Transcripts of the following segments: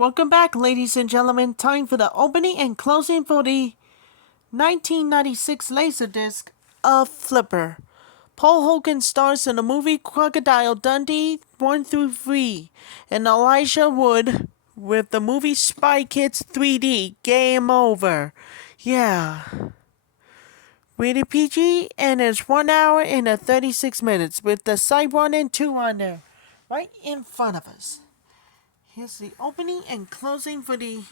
Welcome back, ladies and gentlemen. Time for the opening and closing for the 1996 Laserdisc of Flipper. Paul Hogan stars in the movie Crocodile Dundee 1 through 3, and Elijah Wood with the movie Spy Kids 3D Game Over. Yeah. Rated PG, and it's 1 hour and 36 minutes with the side 1 and 2 on there, right in front of us. Here's the opening and closing for the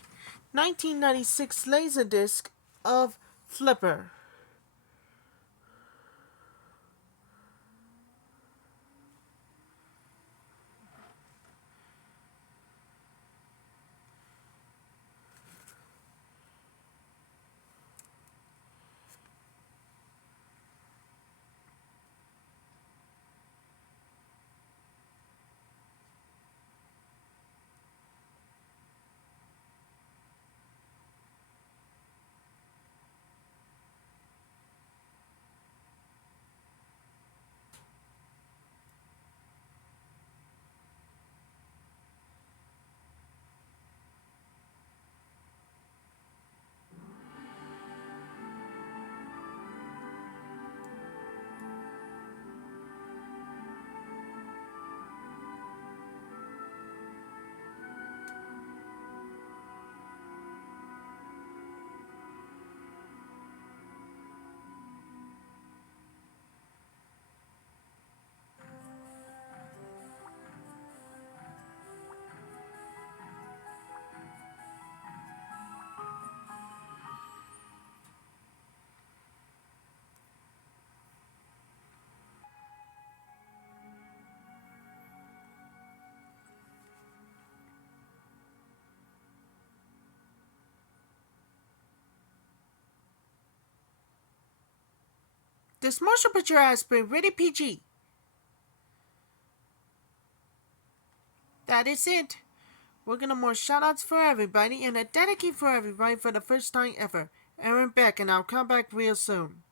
1996 Laserdisc of Flipper. This motion picture has been rated PG. That is it. We're gonna more shoutouts for everybody and a dedicate for everybody for the first time ever. Aaron Beck, and I'll come back real soon.